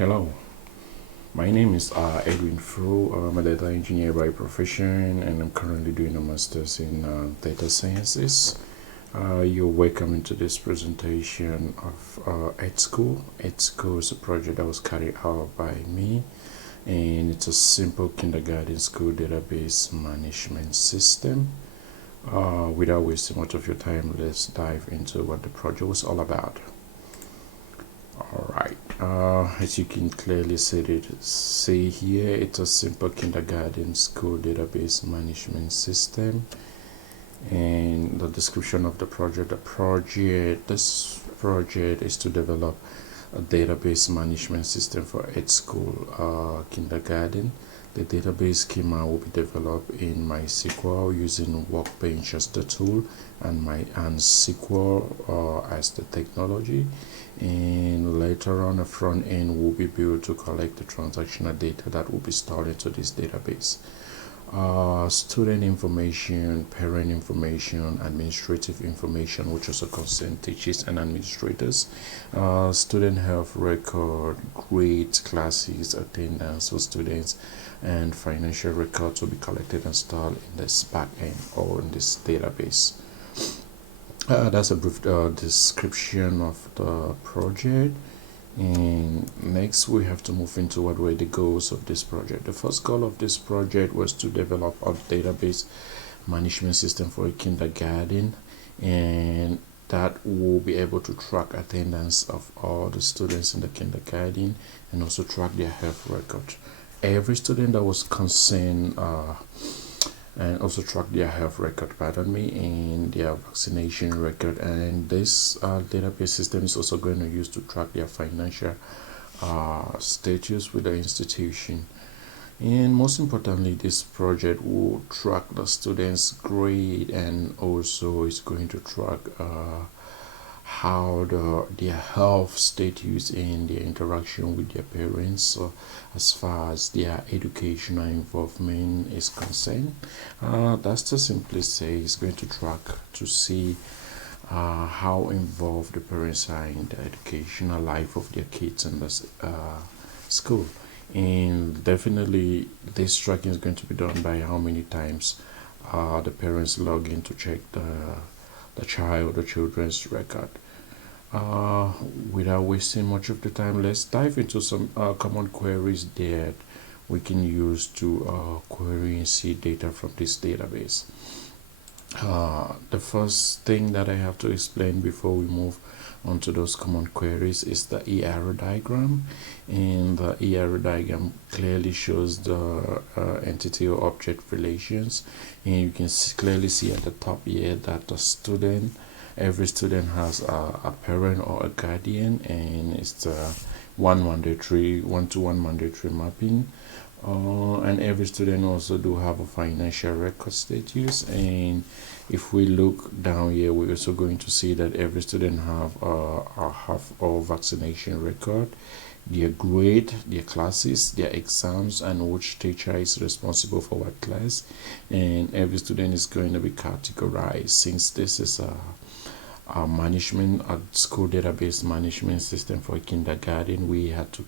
Hello, my name is Edwin Fro. I'm a data engineer by profession, and I'm currently doing a master's in data sciences. You're welcome into this presentation of EdSchool. EdSchool is a project that was carried out by me, and it's a simple kindergarten school database management system. Without wasting much of your time, let's dive into what the project was all about. Alright, as you can clearly see here, it's a simple kindergarten school database management system. And the description of the project, this project is to develop a database management system for EdSchool kindergarten. The database schema will be developed in MySQL using Workbench as the tool and SQL as the technology. And later on, the front end will be built to collect the transactional data that will be stored into this database. Student information, parent information, administrative information, which also concern teachers and administrators, student health record, grades, classes, attendance for students, and financial records will be collected and stored in this backend or in this database. That's a brief description of the project. And next we have to move into what were the goals of this project. The first goal of this project was to develop a database management system for a kindergarten, and that will be able to track attendance of all the students in the kindergarten and also track their health record. Every student that was concerned and also track their health record, and their vaccination record. And this database system is also going to use to track their financial status with the institution. And most importantly, this project will track the students' grade, and also is going to track how their health status and their interaction with their parents, so as far as their educational involvement is concerned. That's to simply say it's going to track to see how involved the parents are in the educational life of their kids in the school. And definitely this tracking is going to be done by how many times the parents log in to check the children's record. Without wasting much of the time, let's dive into some common queries that we can use to query and see data from this database. The first thing that I have to explain before we move on to those common queries is the arrow diagram. And the arrow diagram clearly shows the entity or object relations, and you can clearly see at the top here that every student has a parent or a guardian, and it's a one-to-one mandatory mapping. And every student also do have a financial record status. And if we look down here, we're also going to see that every student have a vaccination record, their grade, their classes, their exams, and which teacher is responsible for what class. And every student is going to be categorized. Since this is a school database management system for kindergarten, we had to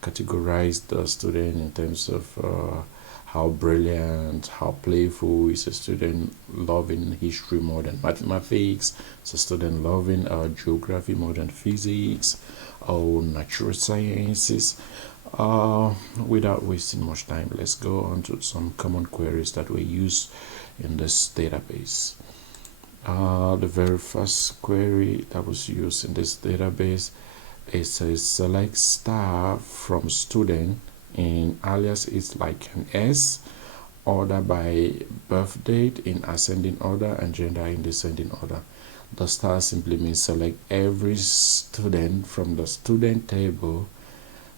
categorize the student in terms of how brilliant, how playful is a student, loving history more than mathematics, is a student loving geography more than physics, or natural sciences. Without wasting much time, let's go on to some common queries that we use in this database. The very first query that was used in this database is a select star from student, and alias is like an S, order by birth date in ascending order and gender in descending order. The star simply means select every student from the student table,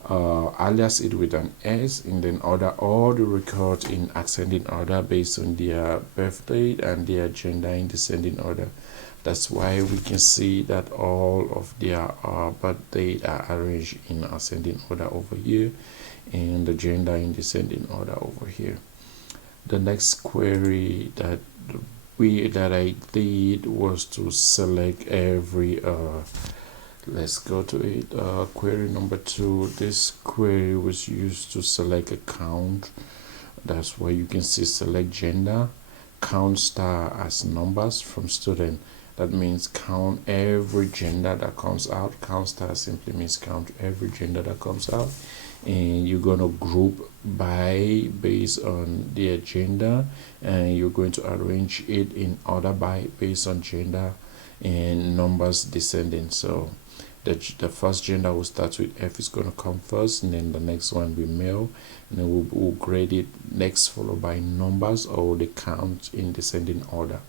alias it with an S, and then order all the records in ascending order based on their birth date and their gender in descending order. That's why we can see that all of their birth date are arranged in ascending order over here, and the gender in descending order over here. The next query that I did was to select every let's go to it. Query number 2. This query was used to select a count. That's where you can see select gender, count star as numbers from student. That means count every gender that comes out. Count star simply means count every gender that comes out. And you're going to group by based on their gender, and you're going to arrange it in order by based on gender and numbers descending. So the first gender will start with F is going to come first, and then the next one will be male, and then we'll grade it next, followed by numbers or the count in descending order.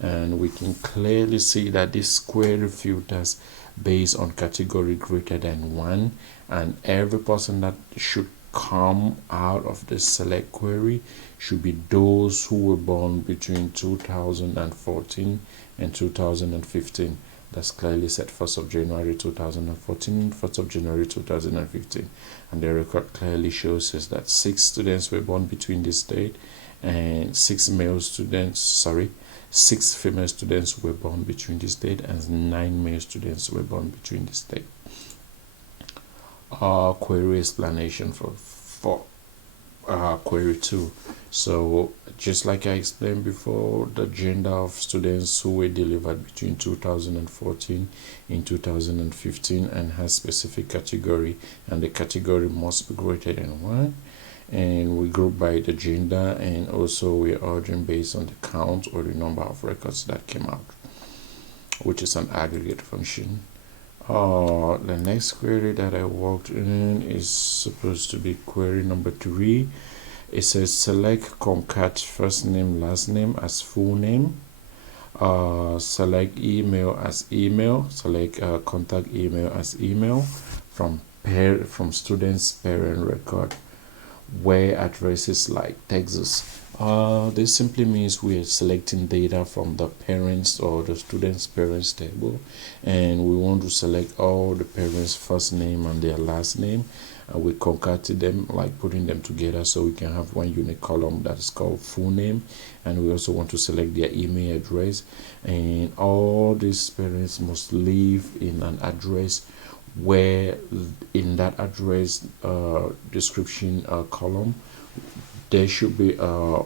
And we can clearly see that this query filters based on category greater than 1, and every person that should come out of the select query should be those who were born between 2014 and 2015. That's clearly set 1st of January 2014, 1st of January 2015. And the record clearly shows us that 6 students were born between this date, and 6 female students were born between this date, and 9 male students were born between this date. Query explanation for query 2. So just like I explained before, the gender of students who were delivered between 2014 and 2015 and has specific category, and the category must be greater than 1. And we group by the gender, and also we are ordering based on the count or the number of records that came out, which is an aggregate function. The next query that I worked in is supposed to be query number 3. It says select concat first name last name as full name, select email as email, select contact email as email from student's parent record where addresses like Texas. This simply means we are selecting data from the parents or the student's parents table, and we want to select all the parents' first name and their last name. We concatenate them, like putting them together, so we can have one unique column that is called full name. And we also want to select their email address, and all these parents must live in an address where in that address description column there should be a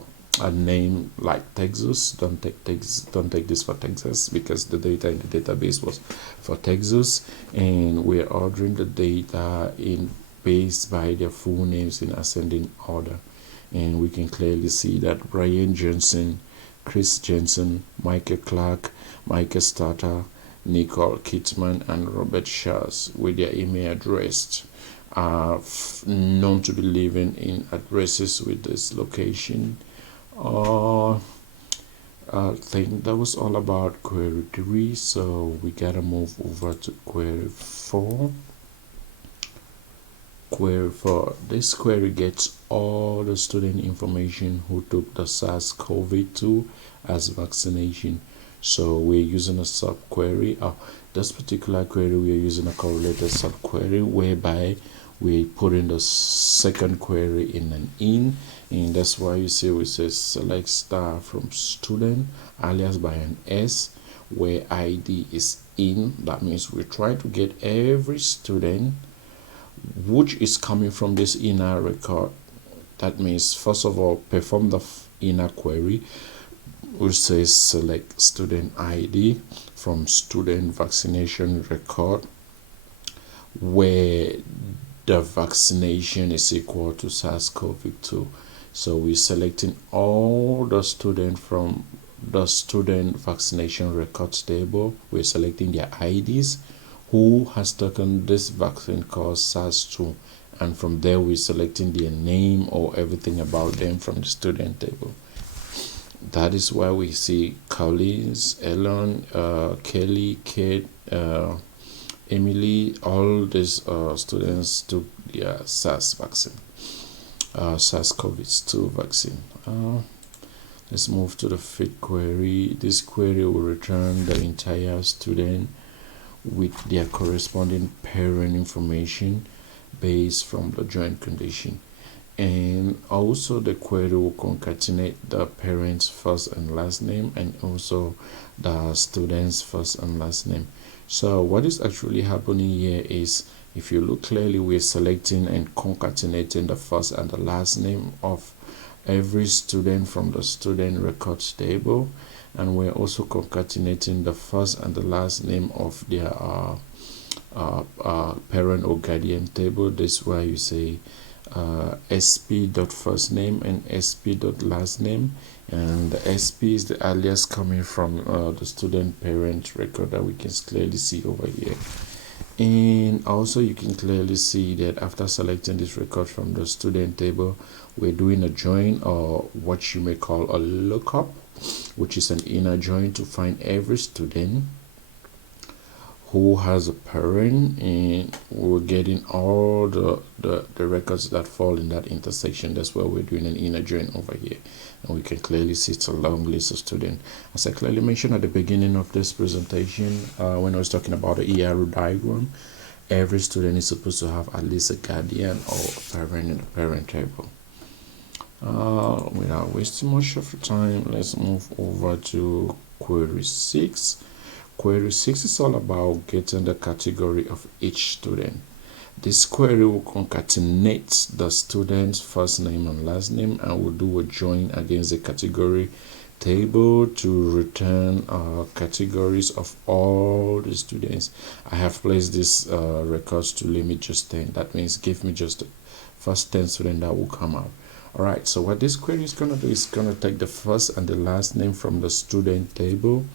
name like Texas. Don't take this for Texas, because the data in the database was for Texas, and we're ordering the data in based by their full names in ascending order. And we can clearly see that Brian Johnson, Chris Jensen, Michael Clark, Michael Starter, Nicole Kitman, and Robert Shars with their email address are known to be living in addresses with this location. I think that was all about query 3, so we gotta move over to query 4. Query 4. This query gets all the student information who took the SARS-CoV-2 as vaccination. So we're using a subquery. This particular query, we are using a correlated subquery, whereby we put in the second query in an in, and that's why you see we say select star from student alias by an S, where ID is in. That means we try to get every student which is coming from this inner record. That means first of all perform the inner query, which says select student ID from student vaccination record where the vaccination is equal to SARS-CoV-2. So we're selecting all the students from the student vaccination records table. We're selecting their IDs, who has taken this vaccine called SARS-2, and from there we're selecting their name or everything about them from the student table. That is why we see Collins, Ellen, Kelly, Kate, Emily, all these students took their SARS-CoV-2 vaccine. Let's move to the fifth query. This query will return the entire student with their corresponding parent information based from the joint condition. And also the query will concatenate the parents' first and last name, and also the student's first and last name. So what is actually happening here is, if you look clearly, we're selecting and concatenating the first and the last name of every student from the student records table, and we're also concatenating the first and the last name of their parent or guardian table. This is why you say sp.first name and sp.last name, and the sp is the alias coming from the student parent record that we can clearly see over here. And also you can clearly see that after selecting this record from the student table, we're doing a join, or what you may call a lookup, which is an inner join to find every student who has a parent, and we're getting all the records that fall in that intersection. That's why we're doing an inner join over here, and we can clearly see it's a long list of students. As I clearly mentioned at the beginning of this presentation, when I was talking about the ERO diagram, every student is supposed to have at least a guardian or a parent in the parent table. Without wasting much of your time, let's move over to query 6. Query 6 is all about getting the category of each student. This query will concatenate the student's first name and last name, and will do a join against the category table to return categories of all the students. I have placed this records to limit just 10. That means give me just the first 10 students that will come out. Alright, so what this query is going to do is going to take the first and the last name from the student table,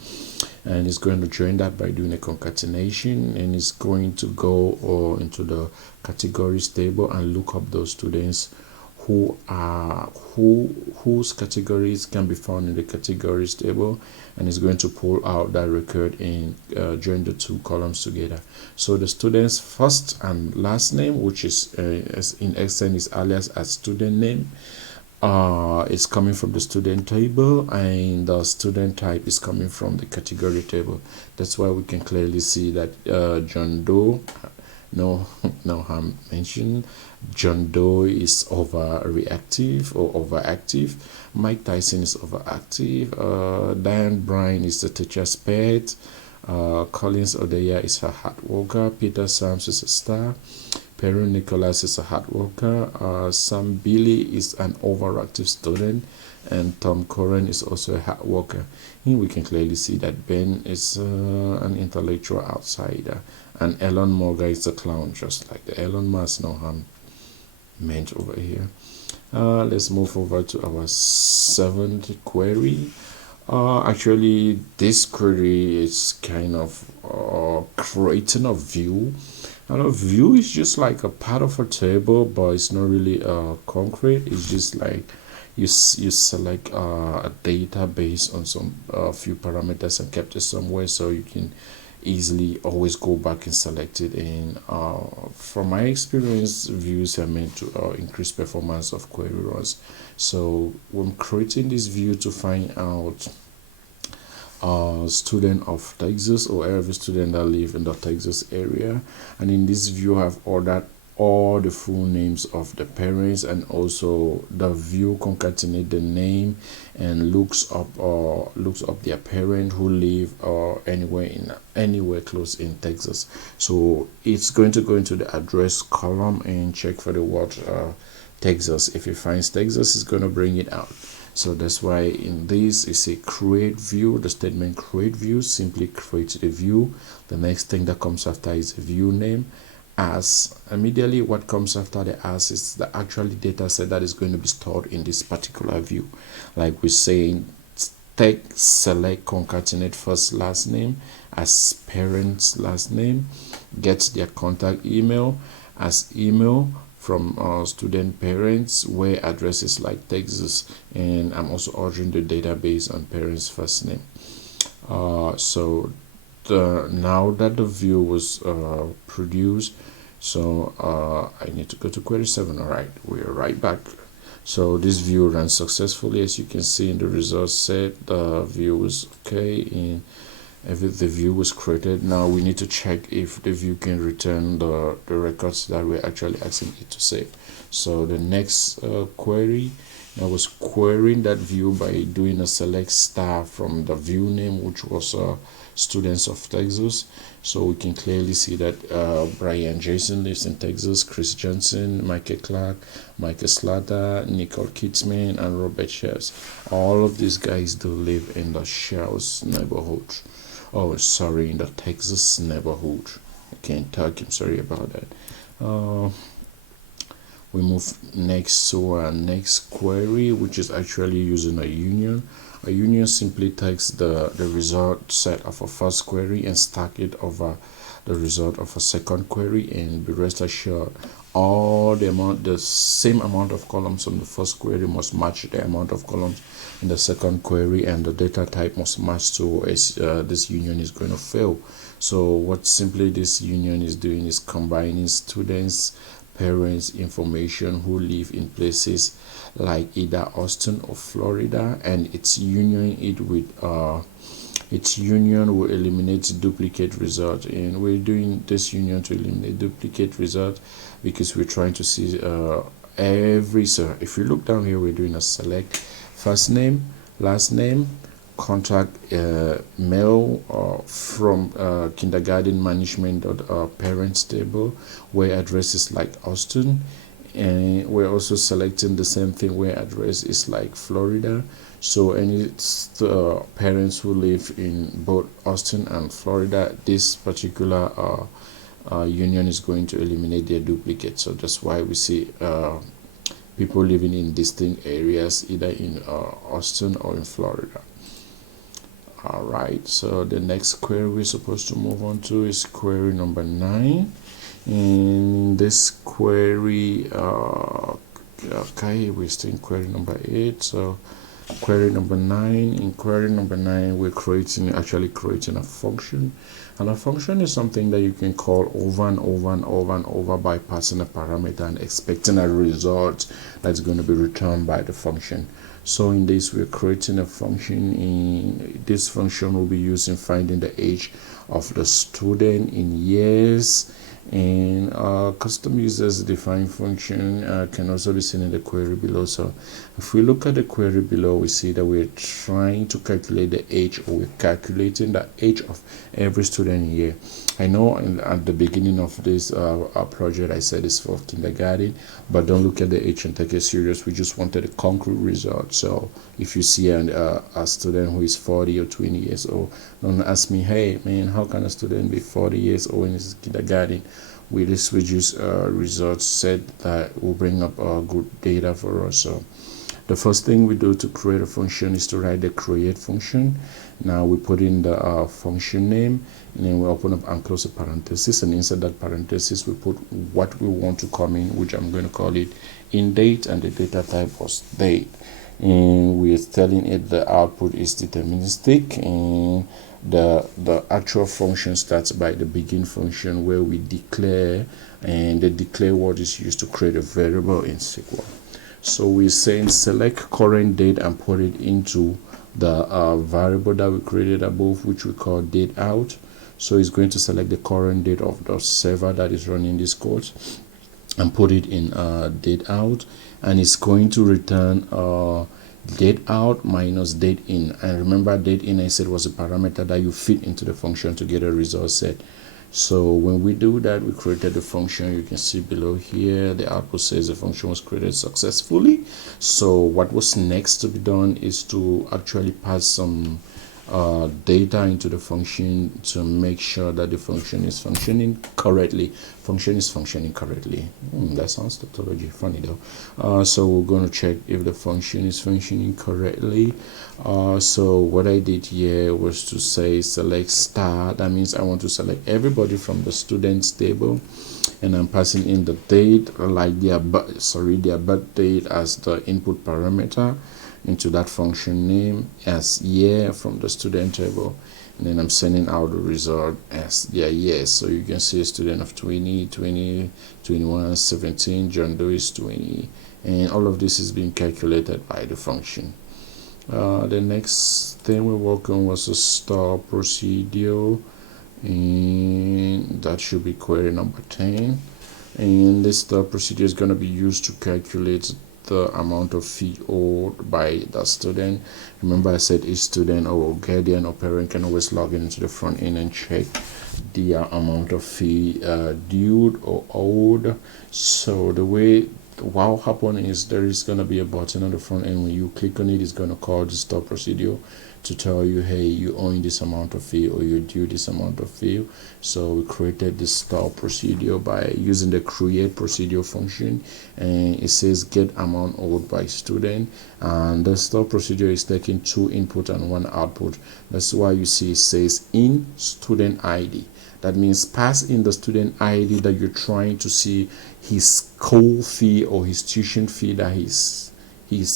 and it's going to join that by doing a concatenation, and it's going to go into the categories table and look up those students whose categories can be found in the categories table, and it's going to pull out that record and join the two columns together. So the student's first and last name, which is in extent is alias as student name, is coming from the student table, and the student type is coming from the category table. That's why we can clearly see that John Doe, no harm mentioned, John Doe is overreactive or overactive. Mike Tyson is overactive. Diane Bryan is the teacher's pet. Collins Odeya is a hard worker. Peter Sams is a star. Perry Nicholas is a hard worker. Sam Billy is an overactive student, and Tom Curran is also a hard worker. Here we can clearly see that Ben is an intellectual outsider, and Elon Morgan is a clown, just like the Elon Musk, no harm meant over here. Let's move over to our 7th query. Actually, this query is kind of creating a view. And a view is just like a part of a table, but it's not really concrete. It's just like you select a database on some few parameters and kept it somewhere, so you can easily always go back and select it. And from my experience, views are meant to increase performance of query runs. So when creating this view to find out student of Texas, or every student that live in the Texas area, and in this view I have ordered all the full names of the parents, and also the view concatenate the name and looks up their parent who live anywhere close in Texas. So it's going to go into the address column and check for the word Texas. If it finds Texas, it's going to bring it out. So that's why in this is a create view. The statement create view simply creates the view. The next thing that comes after is a view name. As immediately what comes after the as is the actual data set that is going to be stored in this particular view. Like we're saying, take select concatenate first last name as parent's last name, get their contact email as email from student parents, where addresses like Texas, and I'm also ordering the database on parents first name. So now that the view was produced, so I need to go to query 7. All right, we're right back. So this view runs successfully. As you can see in the results set, the view is okay, and if the view was created. Now we need to check if the view can return the records that we're actually asking it to save. So the next query, I was querying that view by doing a select star from the view name, which was students of Texas. So we can clearly see that Brian Jason lives in Texas, Chris Johnson, Michael Clark, Michael Slater, Nicole Kitzman, and Robert Shells. All of these guys do live in the Shells neighborhood. Oh, sorry, in the Texas neighborhood. I can't talk, I'm sorry about that. We move next to our next query, which is actually using a union. A union simply takes the result set of a first query and stack it over the result of a second query, and be rest assured all the same amount of columns on the first query must match the amount of columns in the second query, and the data type must match to this union is going to fail. So what simply this union is doing is combining students, parents information who live in places like either Austin or Florida, and its union it with its union will eliminate duplicate result. And we're doing this union to eliminate duplicate result because we're trying to see every. So if you look down here, we're doing a select first name, last name, contact mail from kindergarten management parents table, where address is like Austin, and we're also selecting the same thing where address is like Florida. So any parents who live in both Austin and Florida, this particular union is going to eliminate their duplicate. So that's why we see people living in distinct areas either in Austin or in Florida. All right, so the next query we're supposed to move on to is query number 9. In this query, okay, we're still in query number 8. So query number 9, in query number 9 we're actually creating a function, and a function is something that you can call over and over and over and over by passing a parameter and expecting a result that's going to be returned by the function. So in this, we're creating a function. In this function will be used in finding the age of the student in years, and custom users defined function can also be seen in the query below. So if we look at the query below, we see that we're trying to calculate the age, or we're calculating the age of every student in year. I know at the beginning of this project I said it's for kindergarten, but don't look at the age and take it serious. We just wanted a concrete result. So if you see a student who is 40 or 20 years old, don't ask me, hey man, how can a student be 40 years old in his kindergarten? We just use results set that will bring up good data for us. So the first thing we do to create a function is to write the create function. Now we put in the function name, and then we open up and close a parenthesis, and inside that parenthesis we put what we want to come in, which I'm going to call it in date, and the data type was date. And we're telling it the output is deterministic, and the actual function starts by the begin function, where we declare, and the declare word is used to create a variable in SQL. So we're saying select current date and put it into the variable that we created above, which we call date out. So it's going to select the current date of the server that is running this code and put it in date out, and it's going to return date out minus date in. And remember, date in I said was a parameter that you fit into the function to get a result set. So when we do that, we created the function. You can see below here the output says the function was created successfully. So what was next to be done is to actually pass some data into the function to make sure that the function is functioning correctly. That sounds tautology, funny though. So we're going to check if the function is functioning correctly. So what I did here was to say select star. That means I want to select everybody from the students table, and I'm passing in the date, like their birth date as the input parameter into that function name as year from the student table, and then I'm sending out the result as their years. So you can see a student of 20, 21, 17, John Doe is 20, and all of this is being calculated by the function. The next thing we work on was a store procedure, and that should be query number 10. And this store procedure is going to be used to calculate the amount of fee owed by the student. Remember, I said each student or guardian or parent can always log into the front end and check the amount of fee due or owed. So the way what will happen is there is going to be a button on the front end. When you click on it, it's going to call the store procedure to tell you, hey, you owe this amount of fee or you due this amount of fee. So we created this store procedure by using the create procedure function, and it says get amount owed by student, and the store procedure is taking 2 input and 1 output. That's why you see it says in student ID. That means pass in the student ID that you're trying to see his school fee or his tuition fee that he's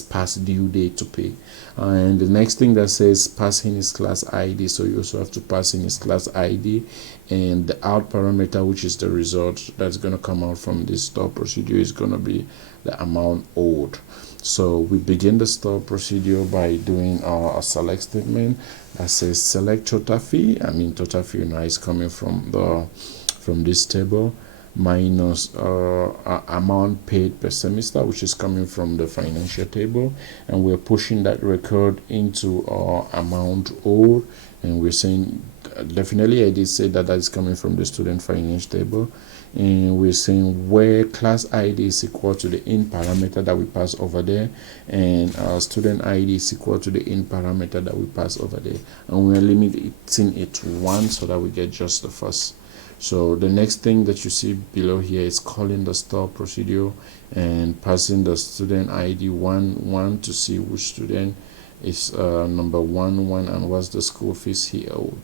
past due date to pay. And the next thing that says pass in his class ID, so you also have to pass in his class ID, and the out parameter, which is the result that's going to come out from this store procedure, is going to be the amount owed. So we begin the store procedure by doing a select statement that says select total fee. I mean, total fee now is coming from this table, minus amount paid per semester, which is coming from the financial table, and we're pushing that record into amount owed, and we're saying definitely I did say that is coming from the student finance table, and we're saying where class ID is equal to the in parameter that we pass over there, and student ID is equal to the in parameter that we pass over there, and we're limiting it to 1 so that we get just the first. So the next thing that you see below here is calling the store procedure and passing the student ID 1 to see which student is number 1 and what's the school fees he owed.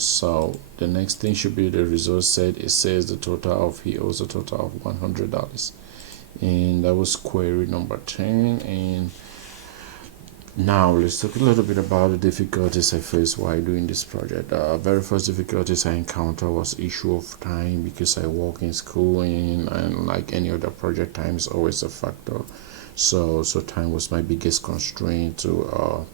So the next thing should be the result set. It says the total of he owes a total of $100, and that was query number 10. And now let's talk a little bit about the difficulties I faced while doing this project. Very first difficulties I encountered was issue of time, because I work in school, and like any other project, time is always a factor. So time was my biggest constraint to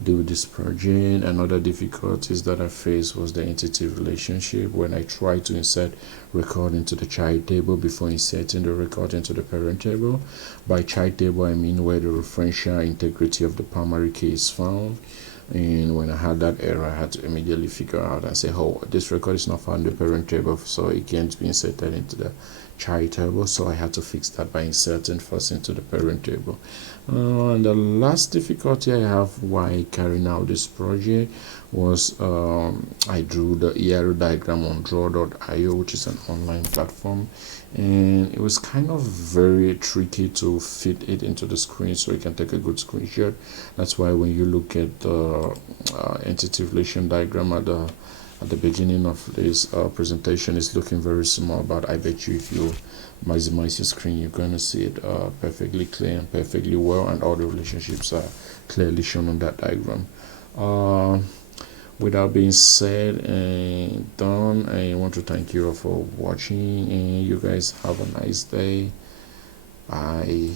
do this project. Another difficulties that I faced was the entity relationship. When I tried to insert record into the child table before inserting the record into the parent table. By child table, I mean where the referential integrity of the primary key is found. And when I had that error, I had to immediately figure out and say, oh, this record is not found in the parent table, so it can't be inserted into the child table. So I had to fix that by inserting first into the parent table. And the last difficulty I have while carrying out this project was I drew the ERO diagram on draw.io, which is an online platform, and it was kind of very tricky to fit it into the screen so you can take a good screenshot. That's why when you look at the entity relation diagram at the beginning of this presentation, is looking very small, but I bet you if you maximize your screen, you're going to see it perfectly clear and perfectly well, and all the relationships are clearly shown on that diagram. With that being said and done, I want to thank you all for watching, and you guys have a nice day. Bye.